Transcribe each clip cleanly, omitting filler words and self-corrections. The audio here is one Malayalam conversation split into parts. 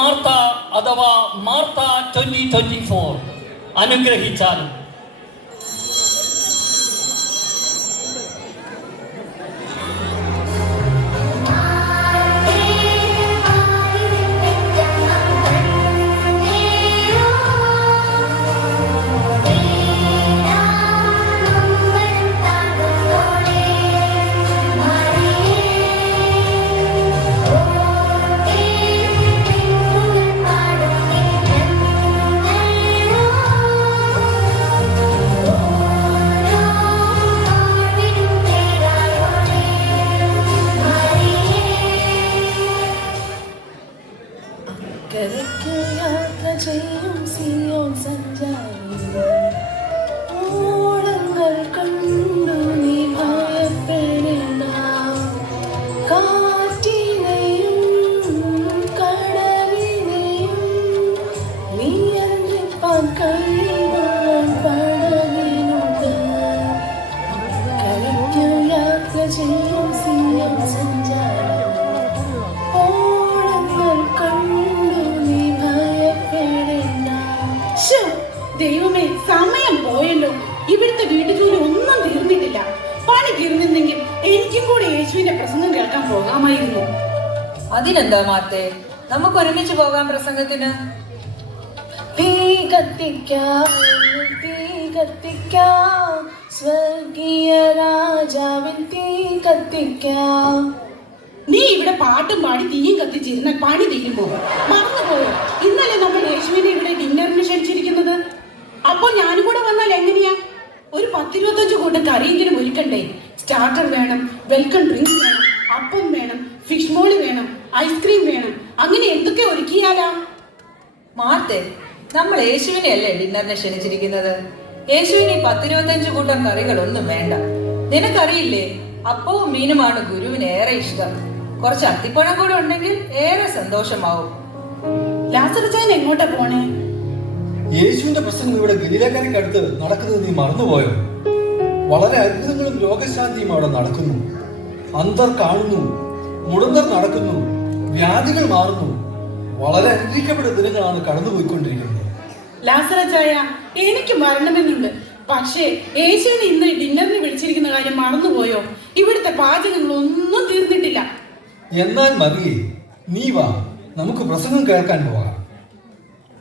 മാർത്ത അഥവാ മാർത്ത 2024 അനുഗ്രഹിച്ചാലും. ദൈവമേ, സമയം പോയല്ലോ. ഇവിടുത്തെ വീട്ടുജോലി ഒന്നും തീർന്നിട്ടില്ല. പണി തീർന്നിരുന്നെങ്കിൽ എനിക്കും കൂടെ യേശുവിന്റെ പ്രസംഗം കേൾക്കാൻ പോകാമായിരുന്നു. അതിനെന്താ മാത്തേ, നമുക്ക് ഒരുമിച്ച് പോകാം പ്രസംഗത്തിന്. തീ കത്തിക്കാം, തീ കത്തിക്കാം, സ്വർഗീയ രാജാവിൻ തീ കത്തിക്കാം. നീ ഇവിടെ പാട്ടും പാടി തീയും കത്തിച്ചിരുന്നാൽ പണി തീരുമ്പോ മറന്നുപോയോ? ഇന്നലെ നമ്മൾ യേശുവിനെ ഇവിടെ ഡിന്നറിന് ക്ഷണിച്ചിരിക്കുന്നത്. അപ്പൊ ഞാനും കൂടെ വന്നാൽ എങ്ങനെയാ? ഒരു 10-25 കൂട്ടം കറിയെങ്കിലും ഒരുക്കണ്ടേ? സ്റ്റാർട്ടർ വേണം, വെൽക്കം ഡ്രിങ്ക്സ് വേണം, അപ്പം വേണം, ഫിഷ് മോളി വേണം, ഐസ്ക്രീം വേണം. അങ്ങനെ എന്തൊക്കെ ഒരുക്കിയാലാ? മാത്തേ, നമ്മൾ യേശുവിനെ അല്ലേ ഡിന്നറിന് ക്ഷണിച്ചിരിക്കുന്നത്. യേശുവിന് 10-25 കൂട്ടം കറികളൊന്നും വേണ്ട. നിനക്കറിയില്ലേ, അപ്പവും മീനുമാണ് ഗുരുവിന് ഏറെ ഇഷ്ടം. കുറച്ച് അത്തിപ്പഴം കൂടെ ഉണ്ടെങ്കിൽ ഏറെ സന്തോഷമാവും. ലാസറച്ചാൻ എങ്ങോട്ടാ പോണേ? യേശുവിന്റെ പ്രസംഗം ഇവിടെ ഗലീലക്കരയ്ക്കടുത്ത് നടക്കുന്നത് നീ മറന്നുപോയോ? വളരെ അത്ഭുതങ്ങളും രോഗശാന്തിയും അവിടെ നടക്കുന്നു. അന്ധർ കാണുന്നു, മുടന്തർ നടക്കുന്നു, വ്യാധികൾ മാറുന്നു. വളരെ അനുഗ്രഹിക്കപ്പെട്ട ദിനങ്ങളാണ് കടന്നുപോയിക്കൊണ്ടിരിക്കുന്നത്. ലാസറച്ചായ, എനിക്ക് മരണമെന്നുണ്ട്. പക്ഷേ യേശുവിനെ ഇന്ന് ഡിന്നറിന് വിളിച്ചിരിക്കുന്ന കാര്യം മറന്നുപോയോ? ഇവിടുത്തെ പാചകങ്ങളൊന്നും തീർന്നിട്ടില്ല. എന്നാൽ മറിയേ, നീ വാ, നമുക്ക് പ്രസംഗം കേൾക്കാൻ പോകാം.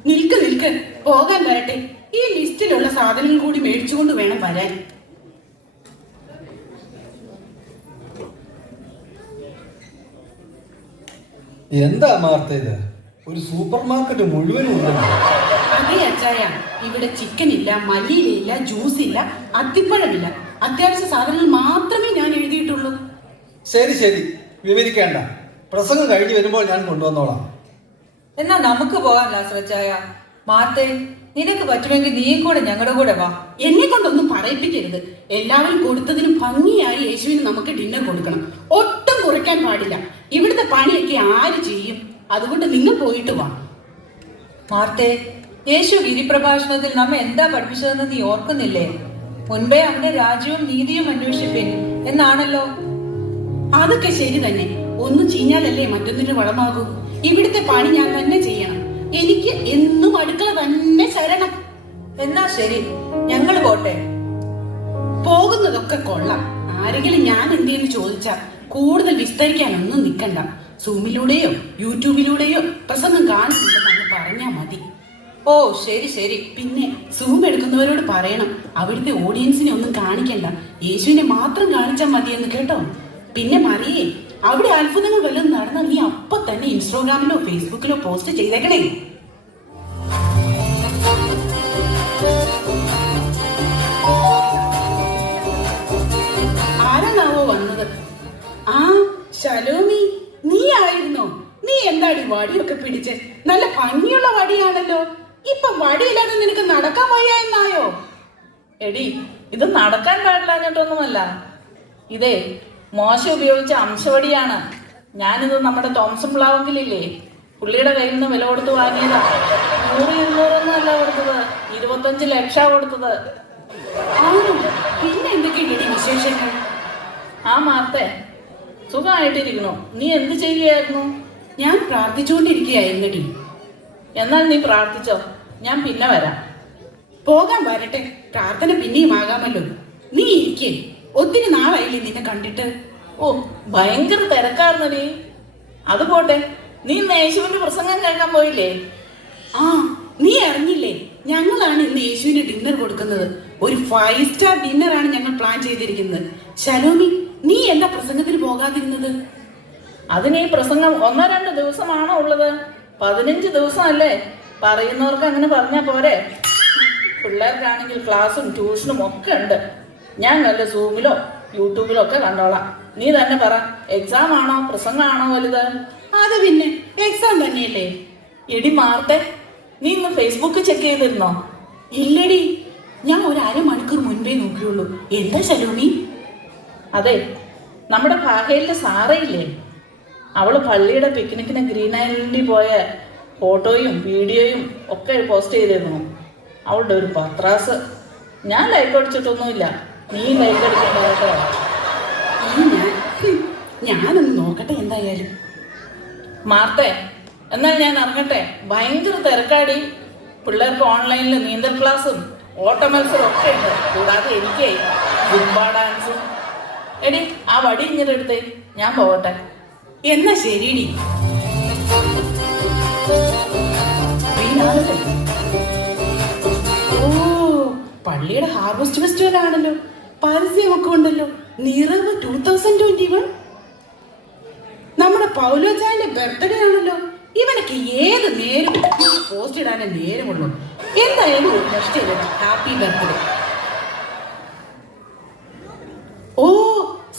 നിൽക്ക് നിൽക്ക്, പോകാൻ വരട്ടെ. ഈ ലിസ്റ്റിലുള്ള സാധനങ്ങൾ കൂടി മേടിച്ചുകൊണ്ട് വേണം വരാൻ. എന്താ മാർത്തേത്? ഒരു സൂപ്പർ മാർക്കറ്റ് മുഴുവനും ഉണ്ടല്ലോ. അതെ അച്ചായ, ഇവിടെ ചിക്കൻ ഇല്ല, മല്ലിയില, ജ്യൂസ് ഇല്ല, അത്തിപ്പഴമില്ല. അത്യാവശ്യ സാധനങ്ങൾ മാത്രമേ ഞാൻ എഴുതിയിട്ടുള്ളൂ. ശരി ശരി, വിവരിക്കേണ്ട. പ്രസംഗം കഴിഞ്ഞ് വരുമ്പോൾ ഞാൻ കൊണ്ടുവന്നോളാം. എന്നാ നമുക്ക് പോകാം ലാസറച്ചായ. മാത്തേ, നിനക്ക് പറ്റുമെങ്കിൽ നീയും കൂടെ ഞങ്ങളുടെ കൂടെ വാ. എന്നെ കൊണ്ടൊന്നും പറയിപ്പിക്കരുത്. എല്ലാവരും കൊടുത്തതിനും ഭംഗിയായി യേശുവിന് നമുക്ക് ഡിന്നർ കൊടുക്കണം. ഒട്ടും കുറയ്ക്കാൻ പാടില്ല. ഇവിടുത്തെ പണിയൊക്കെ ആര് ചെയ്യും? അതുകൊണ്ട് നിങ്ങൾ പോയിട്ട് വാ. മാർത്തേ, യേശു ഗിരിപ്രഭാഷണത്തിൽ നമ്മെ എന്താ പഠിപ്പിച്ചതെന്ന് നീ ഓർക്കുന്നില്ലേ? മുൻപേ അവന്റെ രാജ്യവും നീതിയും അന്വേഷിപ്പിൻ എന്നാണല്ലോ. അതൊക്കെ ശരി തന്നെ. ഒന്ന് ചീഞ്ഞാലല്ലേ മറ്റൊന്നിന് വളമാകൂ. ഇവിടുത്തെ പണി ഞാൻ തന്നെ ചെയ്യണം. എനിക്ക് എന്നും അടുക്കള തന്നെ ശരണം. എന്നാ ശരി, ഞങ്ങൾ പോട്ടെ. പോകുന്നതൊക്കെ കൊള്ളാം. ആരെങ്കിലും ഞാൻ എന്തെന്ന് ചോദിച്ചാൽ കൂടുതൽ വിസ്തരിക്കാനൊന്നും നിൽക്കണ്ട. സൂമിലൂടെയോ യൂട്യൂബിലൂടെയോ പ്രസംഗം കാണുന്നുണ്ടെന്ന് പറഞ്ഞാ മതി. ഓ ശരി ശരി. പിന്നെ സൂം എടുക്കുന്നവരോട് പറയണം, അവിടുത്തെ ഓഡിയൻസിനെ ഒന്നും കാണിക്കണ്ട, യേശുവിനെ മാത്രം കാണിച്ചാൽ മതിയെന്ന് കേട്ടോ. പിന്നെ മറിയേ, അവിടെ അത്ഭുതങ്ങൾ വല്ലതും നടന്നാൽ നീ അപ്പൊ തന്നെ ഇൻസ്റ്റാഗ്രാമിലോ ഫേസ്ബുക്കിലോ പോസ്റ്റ് ചെയ്തേക്കണേ. ആരാണാവോ വന്നത്? ആ ശലോമി, നീ ആയിരുന്നോ? നീ എന്താടി വടിയൊക്കെ പിടിച്ച്? നല്ല ഭംഗിയുള്ള വടിയാണല്ലോ. ഇപ്പൊ വടിയില്ലാതെ നിനക്ക് നടക്കാൻ വയ്യ എന്നായോ? എടി, ഇത് നടക്കാൻ പാടില്ലാഞ്ഞിട്ടൊന്നുമല്ല. ഇതേ മോശം ഉപയോഗിച്ച അംശവടിയാണ്. ഞാനിത് നമ്മുടെ തോമസും പ്ലാവെങ്കിലില്ലേ, പുള്ളിയുടെ കയ്യിൽ നിന്ന് വില കൊടുത്ത് വാങ്ങിയതാ. 100-200 അല്ല കൊടുത്തത്, 25 ലക്ഷം കൊടുത്തത്. പിന്നെ എന്തൊക്കെയാണ് വിശേഷങ്ങൾ? ആ മാർത്തേ, സുഖമായിട്ടിരിക്കണു. നീ എന്ത് ചെയ്യുകയായിരുന്നു? ഞാൻ പ്രാർത്ഥിച്ചുകൊണ്ടിരിക്കുകയായിരുന്നടി. എന്നാൽ നീ പ്രാർത്ഥിച്ചോ, ഞാൻ പിന്നെ വരാം. പോകാൻ വരട്ടെ, പ്രാർത്ഥന പിന്നെയും ആകാമല്ലോ. നീ ഇരിക്കേ, ഒത്തിരി നാളായില്ലേ നിന്നെ കണ്ടിട്ട്. ഓ, ഭയങ്കര തിരക്കാർന്നടി. അത് പോട്ടെ, നീ ഇന്ന് യേശുവിന്റെ പ്രസംഗം കേൾക്കാൻ പോയില്ലേ? ആ, നീ അറിഞ്ഞില്ലേ? ഞങ്ങളാണ് ഇന്ന് യേശുവിന് ഡിന്നർ കൊടുക്കുന്നത്. ഒരു 5 സ്റ്റാർ ഡിന്നറാണ് ഞങ്ങൾ പ്ലാൻ ചെയ്തിരിക്കുന്നത്. ശലോമി, നീ എന്താ പ്രസംഗത്തിന് പോകാതിരുന്നത്? അതിന് ഈ പ്രസംഗം 1-2 ദിവസമാണോ ഉള്ളത്? 15 ദിവസമല്ലേ? പറയുന്നവർക്ക് അങ്ങനെ പറഞ്ഞാൽ പോരെ? പിള്ളേർക്കാണെങ്കിൽ ക്ലാസ്സും ട്യൂഷനും ഒക്കെ ഉണ്ട്. ഞാൻ വല്ല സൂമിലോ യൂട്യൂബിലോ ഒക്കെ കണ്ടോളാം. നീ തന്നെ പറ, എക്സാം ആണോ പ്രസംഗമാണോ വലുത്? അത് പിന്നെ എക്സാം തന്നെയല്ലേ. എടി മാർത്തെ, നീ ഇന്ന് ഫേസ്ബുക്ക് ചെക്ക് ചെയ്തിരുന്നോ? ഇല്ലടി, ഞാൻ ഒരു അരമണിക്കൂർ മുൻപേ നോക്കിയുള്ളൂ. എന്താ ശലോമി? അതെ, നമ്മുടെ ഭാഗയിലെ സാറയില്ലേ, അവള് പള്ളിയുടെ പിക്നിക്കിന് ഗ്രീൻ ഐലൻഡിൽ പോയ ഫോട്ടോയും വീഡിയോയും ഒക്കെ പോസ്റ്റ് ചെയ്തിരുന്നു. അവളുടെ ഒരു പത്രാസ്. ഞാൻ ലൈക്ക് അടിച്ചിട്ടൊന്നുമില്ല, നീ ലൈക്ക് അടിക്കേണ്ട കേട്ടോ. ഞാനൊന്ന് നോക്കട്ടെ എന്തായാലും. മാർത്തെ, എന്നാൽ ഞാൻ ഇറങ്ങട്ടെ, ഭയങ്കര തിരക്കാടി. പിള്ളേർക്ക് ഓൺലൈനിൽ നീന്തൽ ക്ലാസ്സും ഓട്ട മത്സരം ഒക്കെ ഉണ്ട്. കൂടാതെ എനിക്ക് ഗുംബ ഡാൻസും. എടി, ആ വടി ഇങ്ങനെ എടുത്തേ, ഞാൻ പോകട്ടെ. എന്നാ ശരിടി. ഓ, പള്ളിയുടെ ഹാർവസ്റ്റ് ഫെസ്റ്റിവൽ ആണല്ലോ. പരസ്യമൊക്കെ ഉണ്ടല്ലോ. നിറവ് 2021. നമ്മുടെ പൗലോചാന്റെ ബർത്ത്ഡേ ആണല്ലോ. ഇവനൊക്കെ ഏത് നേരം പോസ്റ്റ് ഇടാനേ നേരമുള്ളൂ. എന്തായാലും ഒരു നഷ്ടമില്ല. Happy birthday. ഓ,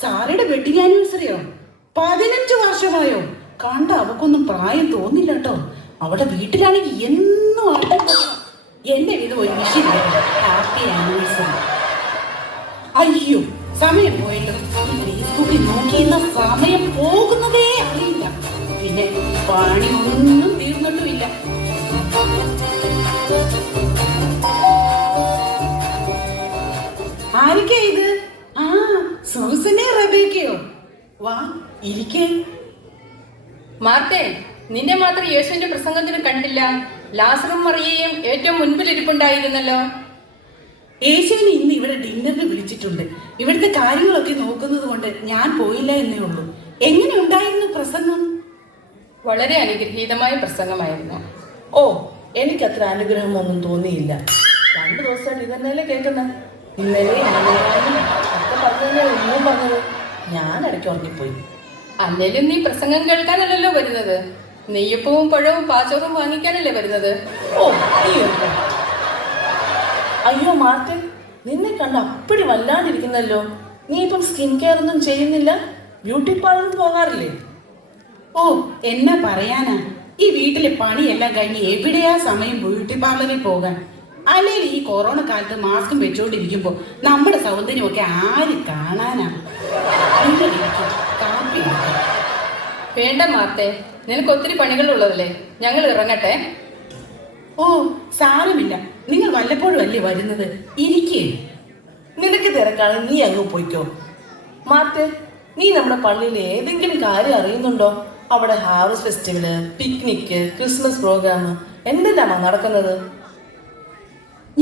സാറയുടെ വെഡിങ് ആനിവേഴ്സറിയോ? 15 വർഷമായോ? കണ്ട അവക്കൊന്നും പ്രായം തോന്നില്ല കേട്ടോ. അവിടെ വീട്ടിലാണെങ്കിൽ എന്നും എന്റെ വീട് ഒരു വിഷയം. Happy anniversary. അയ്യോ, സമയം പോയല്ലോ. ഈ ഫേസ്ബുക്കിൽ നോക്കിയിരുന്ന സമയം പോകുന്നതേ അറിയില്ല. പിന്നെ പണിയൊന്നും തീർന്നിട്ടുമില്ല. ആരൊക്കെയാ ഇത്? ആ, സൂസനെ റബേക്കയോ? വാ, ഇരിക്കേ. മാർത്തേ, നിന്നെ മാത്രം യേശുവിന്റെ പ്രസംഗത്തിന് കണ്ടില്ല. ലാസറും മറിയയും ഏറ്റവും മുൻപിൽ ഇരിപ്പുണ്ടായിരുന്നല്ലോ. യേശുവിനെ ഇന്ന് ഇവിടെ ഡിന്നറിന് വിളിച്ചിട്ടുണ്ട്. ഇവിടുത്തെ കാര്യങ്ങളൊക്കെ നോക്കുന്നത് കൊണ്ട് ഞാൻ പോയില്ല എന്നേ ഉള്ളൂ. എങ്ങനെ ഉണ്ടായിരുന്നു പ്രസംഗം? വളരെ അനുഗ്രഹീതമായ പ്രസംഗമായിരുന്നു. ഓ, എനിക്കത്ര അനുഗ്രഹമൊന്നും തോന്നിയില്ല. 2 ദിവസമായിട്ട് ഇതന്നെയല്ലേ കേൾക്കുന്നത്. ഇന്നലെ ഒക്കെ പറഞ്ഞല്ലേ ഒന്നും പറഞ്ഞത്. ഞാൻ ഇടയ്ക്ക് ഉറങ്ങിപ്പോയി. അല്ലേലും നീ പ്രസംഗം കേൾക്കാനല്ലല്ലോ വരുന്നത്. നെയ്യപ്പവും പഴവും പാചകവും വാങ്ങിക്കാനല്ലേ വരുന്നത്. ഓ, നീ ഉറങ്ങ്. അയ്യോ മാർത്തെ, നിന്നെ കണ്ട് അപ്പടി വല്ലാണ്ടിരിക്കുന്നല്ലോ. നീ ഇപ്പം സ്കിൻ കെയർ ഒന്നും ചെയ്യുന്നില്ല? ബ്യൂട്ടി പാർലറിൽ പോകാറില്ലേ? ഓ, എന്നാ പറയാനാ. ഈ വീട്ടിലെ പണിയെല്ലാം കഴിഞ്ഞ് എവിടെയാ സമയം ബ്യൂട്ടി പാർലറിൽ പോകാൻ? അല്ലെങ്കിൽ ഈ കൊറോണ കാലത്ത് മാസ്കും വെച്ചോണ്ടിരിക്കുമ്പോ നമ്മുടെ സൗന്ദര്യമൊക്കെ ആര് കാണാനാ? കാപ്പി എടുക്കാം. വേണ്ട മാർത്തേ, നിനക്ക് ഒത്തിരി പണികളുള്ളതല്ലേ. ഞങ്ങൾ ഇറങ്ങട്ടെ. ഓ, സാരമില്ല. നിങ്ങൾ വല്ലപ്പോഴും അല്ലേ വരുന്നത്. ഇരിക്കേ. നിനക്ക് തിരക്കാണ്, നീ അങ്ങ് പോയിക്കോ. മാർത്തെ, നീ നമ്മുടെ പള്ളിയിൽ ഏതെങ്കിലും കാര്യം അറിയുന്നുണ്ടോ? അവിടെ harvest festival, picnic, Christmas programme എന്തെല്ലാമാ നടക്കുന്നത്?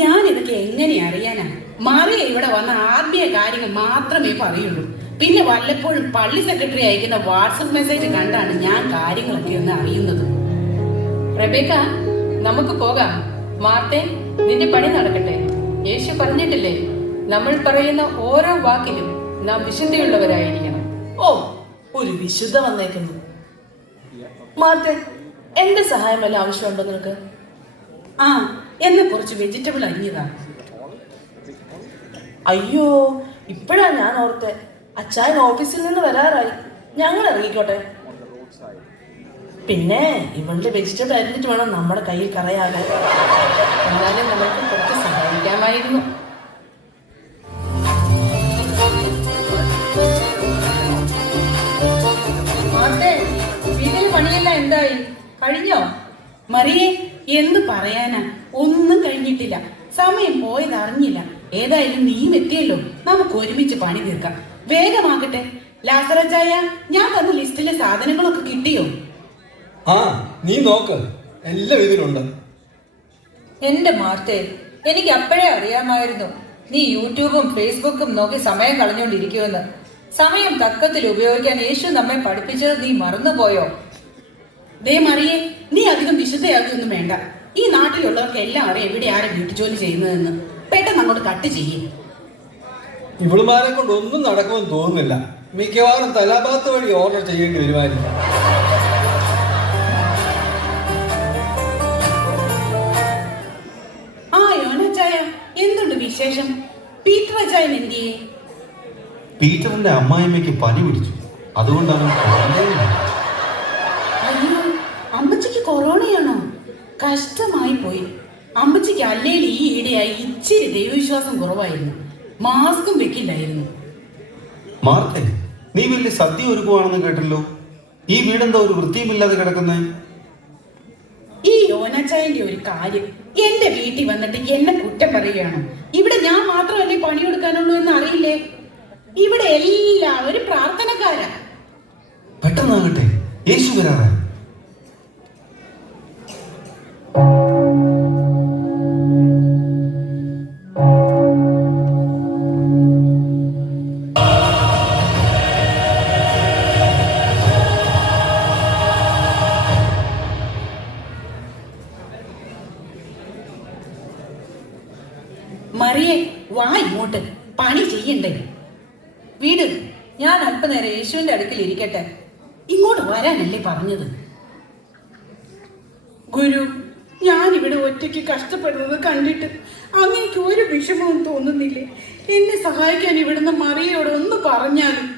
ഞാൻ ഇതൊക്കെ എങ്ങനെ അറിയാനാ? മറിയ ഇവിടെ വന്ന ആത്മീയ കാര്യങ്ങൾ മാത്രമേ പറയുള്ളൂ. പിന്നെ വല്ലപ്പോഴും പള്ളി സെക്രട്ടറി അയക്കുന്ന വാട്സപ്പ് മെസ്സേജ് കണ്ടാണ് ഞാൻ കാര്യങ്ങളൊക്കെ ഒന്ന് അറിയുന്നത്. റബേക്ക, നമുക്ക് പോകാം. മാർത്തേ, നിന്റെ പണി നടക്കട്ടെ. യേശു പറഞ്ഞിട്ടില്ലേ, നമ്മൾ പറയുന്ന ഓരോ വാക്കിലും നാം വിശുദ്ധിയുള്ളവരായിരിക്കണം. ഓ, ഒരു വിശുദ്ധ വന്നേക്കുന്നു. മാർത്തെ, എന്റെ സഹായം വല്ല ആവശ്യമുണ്ടോ നിനക്ക്? ആ, എന്നെ കുറച്ച് വെജിറ്റബിൾ അരിഞ്ഞതാ. അയ്യോ, ഇപ്പോഴാ ഞാൻ ഓർത്തെ. അച്ചായൻ ഓഫീസിൽ നിന്ന് വരാറായി. ഞങ്ങൾ ഇറങ്ങിക്കോട്ടെ. പിന്നെ ഇവളുടെ വെജിറ്റബിൾ അരിഞ്ഞിട്ട് വേണം നമ്മുടെ കയ്യിൽ കറയാകാൻ. എന്നാലും നമുക്ക് കുറച്ച് സഹായിക്കാമായിരുന്നു. മാർത്തേ, വീട്ടിലെ പണിയെല്ലാം എന്തായി? കഴിഞ്ഞോ? മറിയേ, എന്ത് പറയാനാ, ഒന്നും കഴിഞ്ഞിട്ടില്ല. സമയം പോയത് അറിഞ്ഞില്ല. ഏതായാലും നീയും എത്തിയല്ലോ, നമുക്ക് ഒരുമിച്ച് പണി തീർക്കാം. വേഗമാകട്ടെ. ലാസറച്ചായ, ഞാൻ തന്ന ലിസ്റ്റിലെ സാധനങ്ങളൊക്കെ കിട്ടിയോ? ആ, നീ നോക്ക്, എല്ലാം ഇതിലുണ്ട്. എന്റെ മാർത്തേ, എനിക്ക് അപ്പോഴേ അറിയാമായിരുന്നു നീ യൂട്യൂബും ഫേസ്ബുക്കും നോക്കി സമയം കളഞ്ഞുകൊണ്ടിരിക്കുമെന്ന്. സമയം തക്കത്തിൽ ഉപയോഗിക്കാൻ യേശു നമ്മെ പഠിപ്പിച്ചത് നീ മറന്നുപോയോ? ദേ മറിയേ, നീ അധികം വിശുദ്ധയാക്കൊന്നും വേണ്ട. ഈ നാട്ടിലുള്ളവർക്ക് എല്ലാം അറിയാം ഇവിടെ ആരെ വീട്ടുജോലി ചെയ്യുന്നതെന്ന്. പെട്ടെന്ന് അങ്ങോട്ട് കട്ട് ചെയ്യും. ഇവളുമാരെ കൊണ്ട് ഒന്നും നടക്കുമെന്ന് തോന്നുന്നില്ല. മിക്കവാറും തലാബാത്ത് വഴി ഓർഡർ ചെയ്യേണ്ടി വരുമായിരുന്നു. ആ യോനച്ചായ, എന്തുണ്ട് വിശേഷം? പീറ്റർ അച്ചായൻ എന്തിയേ? പീറ്ററിന്റെ അമ്മായിമ്മയ്ക്ക് പനി പിടിച്ചു, അതുകൊണ്ടാണ് അയ്യോ, അമ്മച്ചിക്ക് കൊറോണയാണോ? കഷ്ടമായി പോയി. അമ്മച്ചിക്ക് അല്ലെങ്കിൽ ഈ ഈടെയായി ഇച്ചിരി ദൈവവിശ്വാസം കുറവായിരുന്നു. മാസ്കും വെക്കില്ലായിരുന്നു. മാർത്തേ, നീ വലിയ സദ്യ ഒരുക്കുവാണെന്ന് കേട്ടല്ലോ. ഈ വീടെന്താ ഒരു വൃത്തിയുമില്ലാതെ കിടക്കുന്നേ? ഈ യോനച്ചായന്റെ ഒരു കാര്യം, എന്റെ വീട്ടിൽ വന്നിട്ട് എന്നെ കുറ്റം പറയുകയാണ്. ഇവിടെ ഞാൻ മാത്രമല്ലേ പണിയെടുക്കാനുള്ളൂ എന്ന് അറിയില്ലേ? ഇവിടെ എല്ലാവരും പ്രാർത്ഥനക്കാരാ. പെട്ടെന്നാകട്ടെ, യേശു വരാറാ. മറിയെ, വാ ഇങ്ങോട്ട്, പണി ചെയ്യണ്ടേ? വീട്, ഞാൻ അല്പനേരം യേശുവിന്റെ അടുക്കൽ ഇരിക്കട്ടെ. ഇങ്ങോട്ട് വരാനല്ലേ പറഞ്ഞത്? ഗുരു, ഞാൻ ഇവിടെ ഒറ്റയ്ക്ക് കഷ്ടപ്പെടുന്നത് കണ്ടിട്ട് അങ്ങേക്ക് ഒരു വിഷമവും തോന്നുന്നില്ലേ? എന്നെ സഹായിക്കാൻ ഇവിടുന്ന് മറിയോട് ഒന്ന് പറഞ്ഞാലും.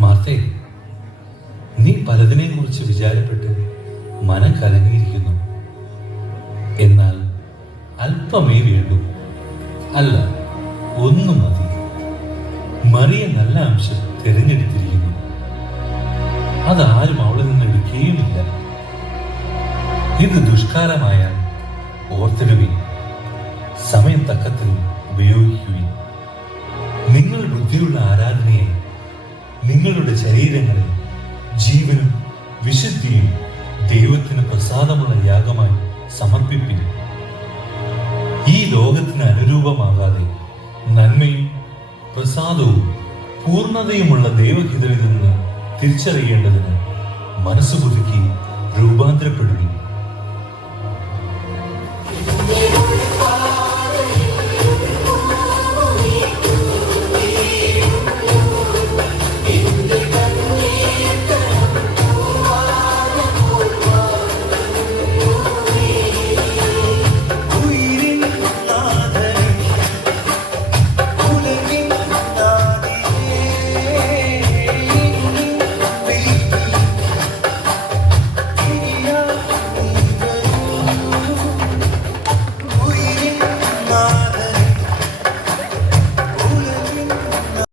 മാർത്തേ, നീ പലതിനെ കുറിച്ച് വിചാരപ്പെട്ട് മനം കലങ്ങിയിരിക്കുന്നു. എന്നാൽ അല്പമേ വേണ്ടൂ, അല്ല ഒന്നു മതി. മറിയ നല്ല അംശം തിരഞ്ഞെടുത്തിരിക്കുന്നു, അതാരും അവളിൽ നിന്ന് എടുക്കുകയുമില്ല. ഇത് ദുഷ്കാരമായാൽ ഓർത്തിടുവിൻ, സമയം തക്കത്തിൽ ഉപയോഗിക്കുവിൻ. നിങ്ങൾ ബുദ്ധിയുള്ള ആരാധനയെ നിങ്ങളുടെ ശരീരങ്ങളിൽ ജീവനും വിശുദ്ധിയും ദൈവത്തിന് പ്രസാദമുള്ള യാഗമായി സമർപ്പിപ്പിൻ. ഈ ലോകത്തിന് അനുരൂപമാകാതെ നന്മയും പ്രസാദവും പൂർണ്ണതയുമുള്ള ദൈവഹിതത്തിൽ നിന്ന് തിരിച്ചറിയേണ്ടതിന് മനസ്സുപുതുക്കി രൂപാന്തരപ്പെടുകയും